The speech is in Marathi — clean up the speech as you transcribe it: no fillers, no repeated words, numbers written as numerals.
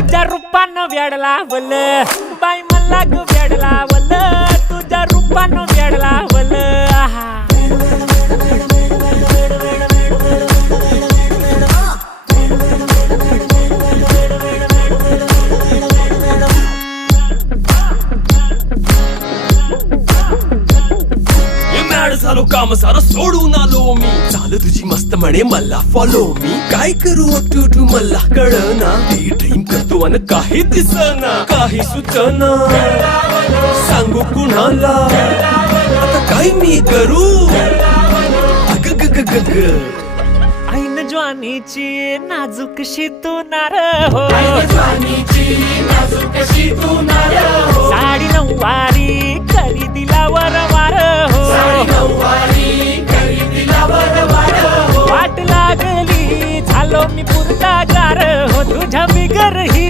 तुझ्या रूपानं वेड लावल बाई मला ग वेड लावल तुझ्या रूपानं वेड लावल झालो काम सारं सोडून आलो मी चाल तुझी मस्त म्हणे मला फॉलो मी काय करू टू मला कळना ड्रीम करतो आणि काही दिसना काही सुचना सांगू कुणाला आता काय मी करू अग ग ग ग ग ऐन ज्वानीची नाजूकशी तू नार हो साडी नऊवारी करी दिला वरवार हो वाट लागली झालो मी पुरता गार हो तुझ्या बिगर ही